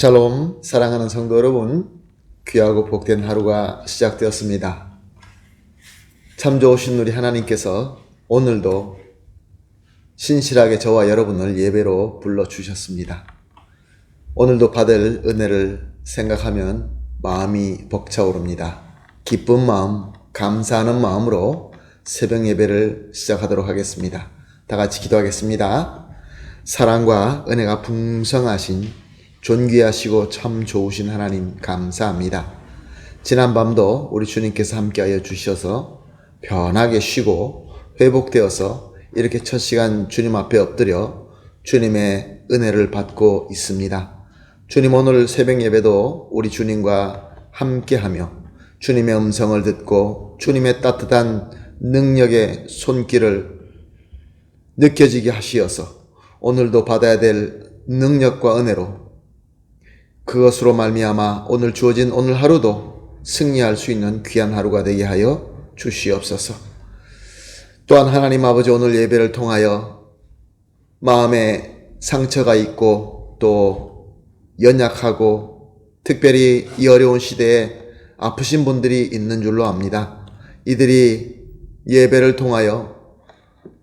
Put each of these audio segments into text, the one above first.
샬롬, 사랑하는 성도 여러분, 귀하고 복된 하루가 시작되었습니다. 참 좋으신 우리 하나님께서 오늘도 신실하게 저와 여러분을 예배로 불러주셨습니다. 오늘도 받을 은혜를 생각하면 마음이 벅차오릅니다. 기쁜 마음, 감사하는 마음으로 새벽 예배를 시작하도록 하겠습니다. 다 같이 기도하겠습니다. 사랑과 은혜가 풍성하신 존귀하시고 참 좋으신 하나님 감사합니다. 지난밤도 우리 주님께서 함께하여 주셔서 편하게 쉬고 회복되어서 이렇게 첫 시간 주님 앞에 엎드려 주님의 은혜를 받고 있습니다. 주님, 오늘 새벽 예배도 우리 주님과 함께하며 주님의 음성을 듣고 주님의 따뜻한 능력의 손길을 느껴지게 하시어서 오늘도 받아야 될 능력과 은혜로 그것으로 말미암아 오늘 주어진 오늘 하루도 승리할 수 있는 귀한 하루가 되게 하여 주시옵소서. 또한 하나님 아버지, 오늘 예배를 통하여 마음에 상처가 있고 또 연약하고 특별히 이 어려운 시대에 아프신 분들이 있는 줄로 압니다. 이들이 예배를 통하여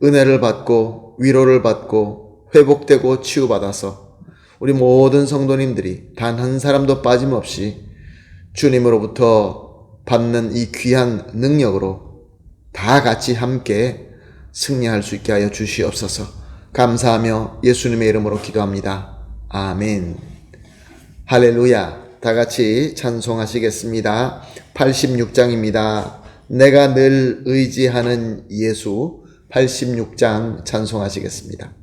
은혜를 받고 위로를 받고 회복되고 치유받아서 우리 모든 성도님들이 단 한 사람도 빠짐없이 주님으로부터 받는 이 귀한 능력으로 다 같이 함께 승리할 수 있게 하여 주시옵소서. 감사하며 예수님의 이름으로 기도합니다. 아멘. 할렐루야. 다 같이 찬송하시겠습니다. 86장입니다. 내가 늘 의지하는 예수. 86장 찬송하시겠습니다.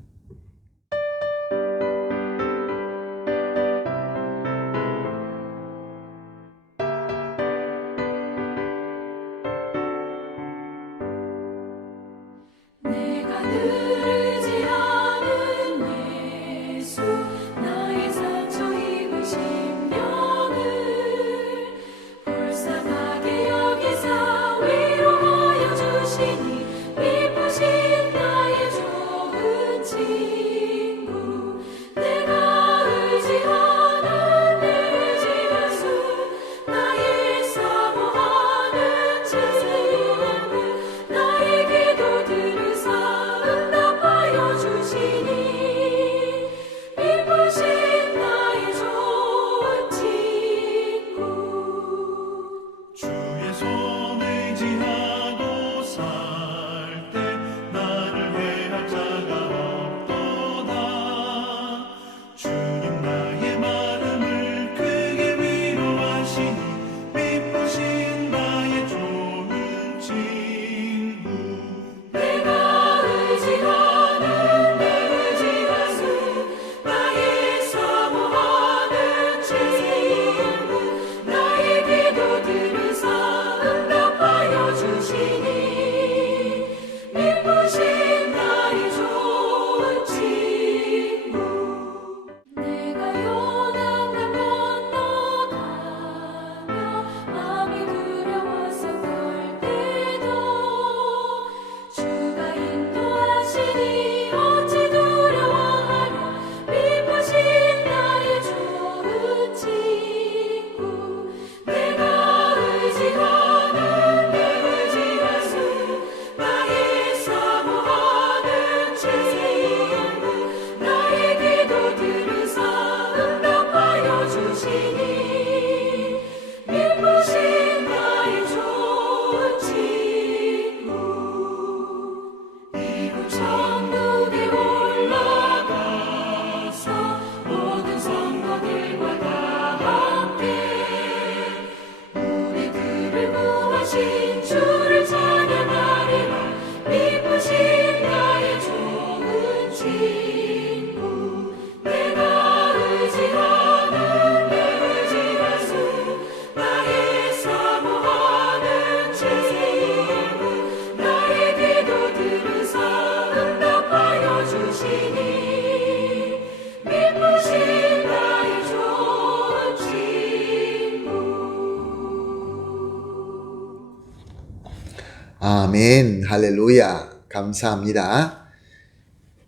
아멘. 할렐루야. 감사합니다.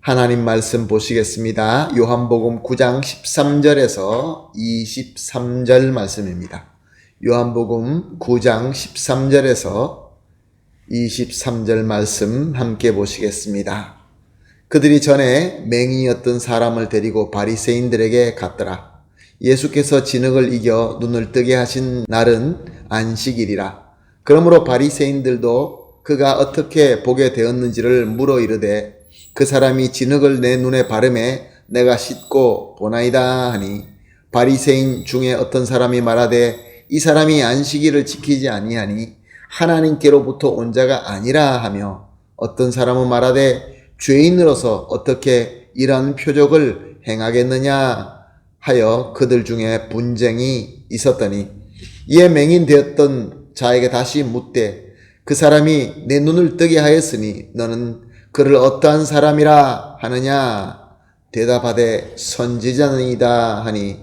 하나님 말씀 보시겠습니다. 요한복음 9장 13절에서 23절 말씀입니다. 요한복음 9장 13절에서 23절 말씀 함께 보시겠습니다. 그들이 전에 맹인이었던 사람을 데리고 바리새인들에게 갔더라. 예수께서 진흙을 이겨 눈을 뜨게 하신 날은 안식일이라. 그러므로 바리새인들도 그가 어떻게 보게 되었는지를 물어 이르되 그 사람이 진흙을 내 눈에 바르매 내가 씻고 보나이다 하니, 바리새인 중에 어떤 사람이 말하되 이 사람이 안식일을 지키지 아니하니 하나님께로부터 온 자가 아니라 하며, 어떤 사람은 말하되 죄인으로서 어떻게 이러한 표적을 행하겠느냐 하여 그들 중에 분쟁이 있었더니, 이에 맹인 되었던 자에게 다시 묻되 그 사람이 내 눈을 뜨게 하였으니 너는 그를 어떠한 사람이라 하느냐? 대답하되 선지자니이다 하니,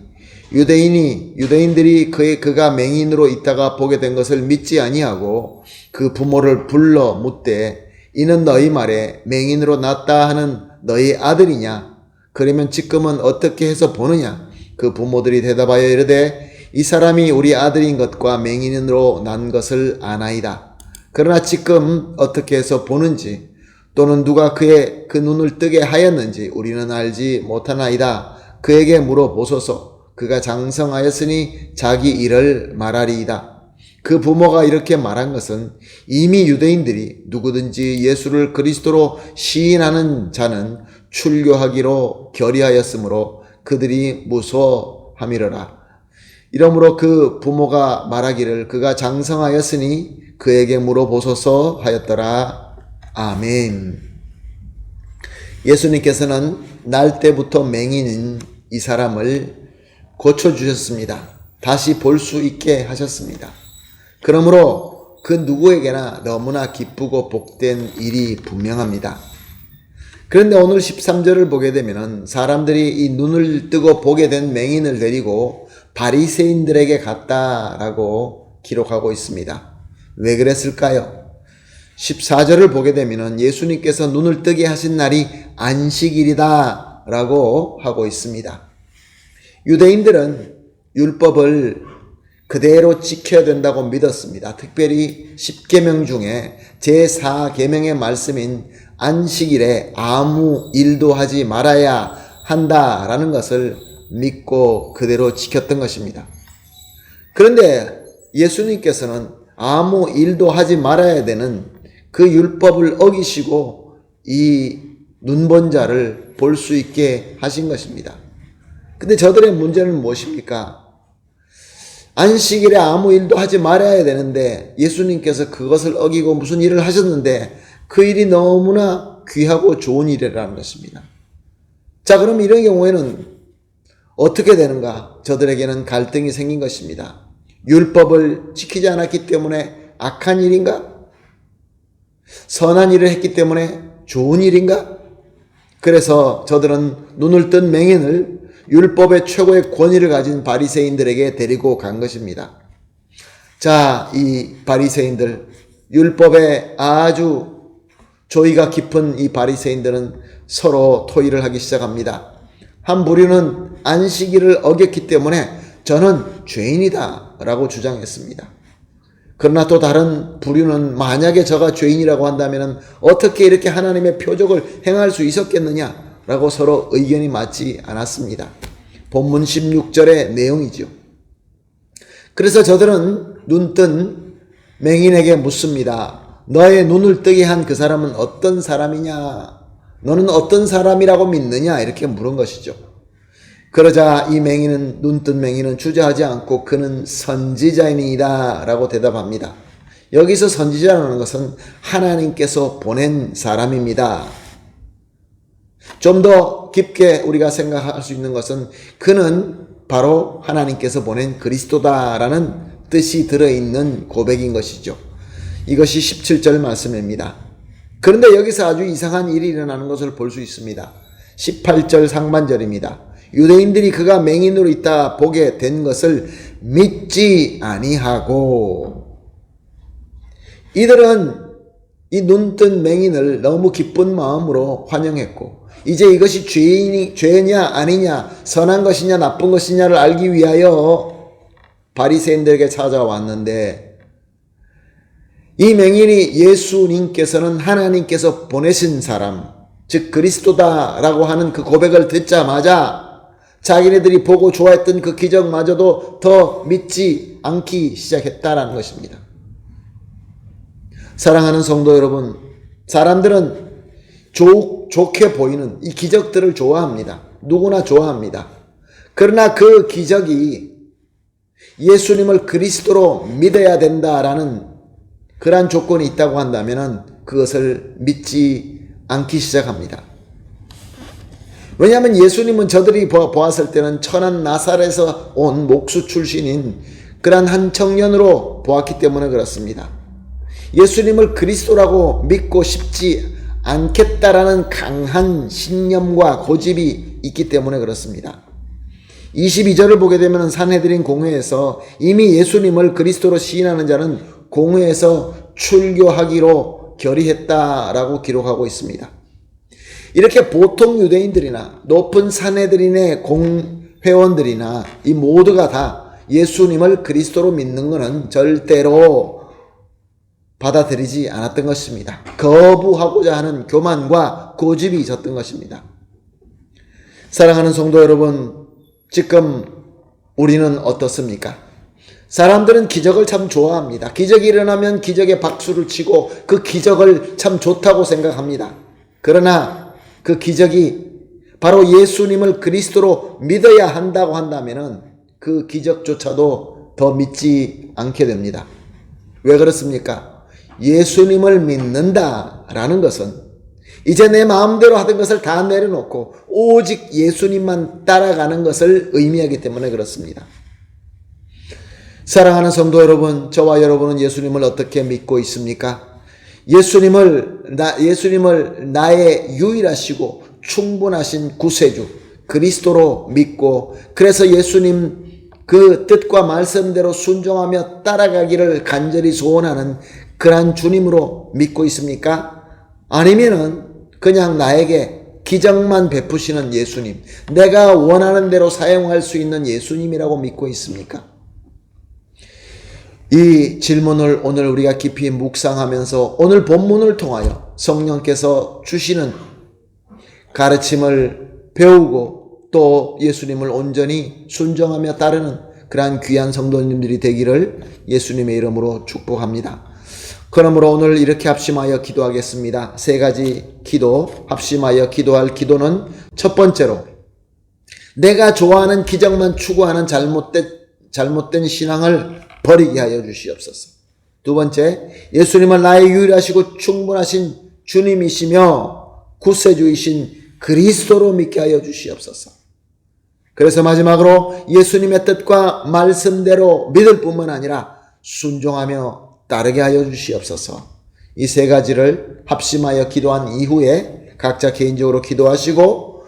유대인들이 그가 맹인으로 있다가 보게 된 것을 믿지 아니하고 그 부모를 불러 묻되 이는 너희 말에 맹인으로 났다 하는 너희 아들이냐? 그러면 지금은 어떻게 해서 보느냐? 그 부모들이 대답하여 이르되 이 사람이 우리 아들인 것과 맹인으로 난 것을 아나이다. 그러나 지금 어떻게 해서 보는지 또는 누가 그의 그 눈을 뜨게 하였는지 우리는 알지 못하나이다. 그에게 물어보소서. 그가 장성하였으니 자기 일을 말하리이다. 그 부모가 이렇게 말한 것은 이미 유대인들이 누구든지 예수를 그리스도로 시인하는 자는 출교하기로 결의하였으므로 그들이 무서워함이러라. 이러므로 그 부모가 말하기를 그가 장성하였으니 그에게 물어보소서 하였더라. 아멘. 예수님께서는 날 때부터 맹인인 이 사람을 고쳐주셨습니다. 다시 볼 수 있게 하셨습니다. 그러므로 그 누구에게나 너무나 기쁘고 복된 일이 분명합니다. 그런데 오늘 13절을 보게 되면 사람들이 이 눈을 뜨고 보게 된 맹인을 데리고 바리새인들에게 갔다라고 기록하고 있습니다. 왜 그랬을까요? 14절을 보게 되면 예수님께서 눈을 뜨게 하신 날이 안식일이다 라고 하고 있습니다. 유대인들은 율법을 그대로 지켜야 된다고 믿었습니다. 특별히 10계명 중에 제4계명의 말씀인 안식일에 아무 일도 하지 말아야 한다라는 것을 믿고 그대로 지켰던 것입니다. 그런데 예수님께서는 아무 일도 하지 말아야 되는 그 율법을 어기시고 이 눈본 자를 볼 수 있게 하신 것입니다. 근데 저들의 문제는 무엇입니까? 안식일에 아무 일도 하지 말아야 되는데 예수님께서 그것을 어기고 무슨 일을 하셨는데 그 일이 너무나 귀하고 좋은 일이라는 것입니다. 자, 그럼 이런 경우에는 어떻게 되는가? 저들에게는 갈등이 생긴 것입니다. 율법을 지키지 않았기 때문에 악한 일인가? 선한 일을 했기 때문에 좋은 일인가? 그래서 저들은 눈을 뜬 맹인을 율법의 최고의 권위를 가진 바리새인들에게 데리고 간 것입니다. 자, 이 바리새인들, 율법에 아주 조의가 깊은 이 바리새인들은 서로 토의를 하기 시작합니다. 한 부류는 안식일을 어겼기 때문에 저는 죄인이다 라고 주장했습니다. 그러나 또 다른 부류는 만약에 저가 죄인이라고 한다면 어떻게 이렇게 하나님의 표적을 행할 수 있었겠느냐 라고 서로 의견이 맞지 않았습니다. 본문 16절의 내용이죠. 그래서 저들은 눈뜬 맹인에게 묻습니다. 너의 눈을 뜨게 한 그 사람은 어떤 사람이냐? 너는 어떤 사람이라고 믿느냐? 이렇게 물은 것이죠. 그러자 이 맹인은, 눈뜬 맹인은 주저하지 않고 그는 선지자이니이다 라고 대답합니다. 여기서 선지자라는 것은 하나님께서 보낸 사람입니다. 좀 더 깊게 우리가 생각할 수 있는 것은 그는 바로 하나님께서 보낸 그리스도다라는 뜻이 들어있는 고백인 것이죠. 이것이 17절 말씀입니다. 그런데 여기서 아주 이상한 일이 일어나는 것을 볼 수 있습니다. 18절 상반절입니다. 유대인들이 그가 맹인으로 있다 보게 된 것을 믿지 아니하고, 이들은 이 눈뜬 맹인을 너무 기쁜 마음으로 환영했고, 이제 이것이 죄냐 아니냐, 선한 것이냐 나쁜 것이냐를 알기 위하여 바리새인들에게 찾아왔는데, 이 맹인이 예수님께서는 하나님께서 보내신 사람, 즉 그리스도다라고 하는 그 고백을 듣자마자 자기네들이 보고 좋아했던 그 기적마저도 더 믿지 않기 시작했다라는 것입니다. 사랑하는 성도 여러분, 사람들은 좋게 보이는 이 기적들을 좋아합니다. 누구나 좋아합니다. 그러나 그 기적이 예수님을 그리스도로 믿어야 된다라는 그러한 조건이 있다고 한다면 그것을 믿지 않기 시작합니다. 왜냐하면 예수님은 저들이 보았을 때는 천한 나사렛에서 온 목수 출신인 그러한 한 청년으로 보았기 때문에 그렇습니다. 예수님을 그리스도라고 믿고 싶지 않겠다라는 강한 신념과 고집이 있기 때문에 그렇습니다. 22절을 보게 되면 산헤드린 공회에서 이미 예수님을 그리스도로 시인하는 자는 공회에서 출교하기로 결의했다라고 기록하고 있습니다. 이렇게 보통 유대인들이나 높은 산헤드린의 공회원들이나 이 모두가 다 예수님을 그리스도로 믿는 것은 절대로 받아들이지 않았던 것입니다. 거부하고자 하는 교만과 고집이 있었던 것입니다. 사랑하는 성도 여러분, 지금 우리는 어떻습니까? 사람들은 기적을 참 좋아합니다. 기적이 일어나면 기적에 박수를 치고 그 기적을 참 좋다고 생각합니다. 그러나 그 기적이 바로 예수님을 그리스도로 믿어야 한다고 한다면 그 기적조차도 더 믿지 않게 됩니다. 왜 그렇습니까? 예수님을 믿는다라는 것은 이제 내 마음대로 하던 것을 다 내려놓고 오직 예수님만 따라가는 것을 의미하기 때문에 그렇습니다. 사랑하는 성도 여러분, 저와 여러분은 예수님을 어떻게 믿고 있습니까? 예수님을 나의 유일하시고 충분하신 구세주 그리스도로 믿고, 그래서 예수님 그 뜻과 말씀대로 순종하며 따라가기를 간절히 소원하는 그러한 주님으로 믿고 있습니까? 아니면은 그냥 나에게 기적만 베푸시는 예수님, 내가 원하는 대로 사용할 수 있는 예수님이라고 믿고 있습니까? 이 질문을 오늘 우리가 깊이 묵상하면서 오늘 본문을 통하여 성령께서 주시는 가르침을 배우고 또 예수님을 온전히 순종하며 따르는 그러한 귀한 성도님들이 되기를 예수님의 이름으로 축복합니다. 그러므로 오늘 이렇게 합심하여 기도하겠습니다. 세 가지 기도, 합심하여 기도할 기도는 첫 번째로 내가 좋아하는 기적만 추구하는 잘못된 신앙을 버리게 하여 주시옵소서. 두 번째, 예수님은 나의 유일하시고 충분하신 주님이시며 구세주이신 그리스도로 믿게 하여 주시옵소서. 그래서 마지막으로 예수님의 뜻과 말씀대로 믿을 뿐만 아니라 순종하며 따르게 하여 주시옵소서. 이 세 가지를 합심하여 기도한 이후에 각자 개인적으로 기도하시고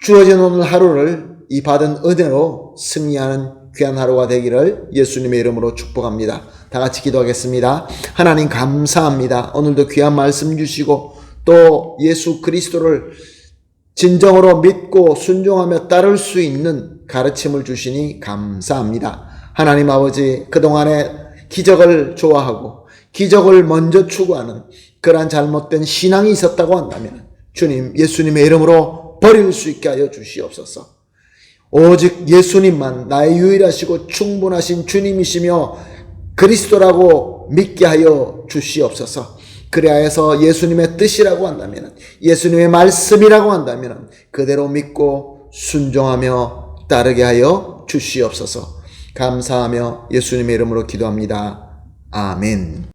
주어진 오늘 하루를 이 받은 은혜로 승리하는 귀한 하루가 되기를 예수님의 이름으로 축복합니다. 다 같이 기도하겠습니다. 하나님 감사합니다. 오늘도 귀한 말씀 주시고 또 예수 그리스도를 진정으로 믿고 순종하며 따를 수 있는 가르침을 주시니 감사합니다. 하나님 아버지, 그동안에 기적을 좋아하고 기적을 먼저 추구하는 그러한 잘못된 신앙이 있었다고 한다면 주님, 예수님의 이름으로 버릴 수 있게 하여 주시옵소서. 오직 예수님만 나의 유일하시고 충분하신 주님이시며 그리스도라고 믿게 하여 주시옵소서. 그래야해서 예수님의 뜻이라고 한다면, 예수님의 말씀이라고 한다면 그대로 믿고 순종하며 따르게 하여 주시옵소서. 감사하며 예수님의 이름으로 기도합니다. 아멘.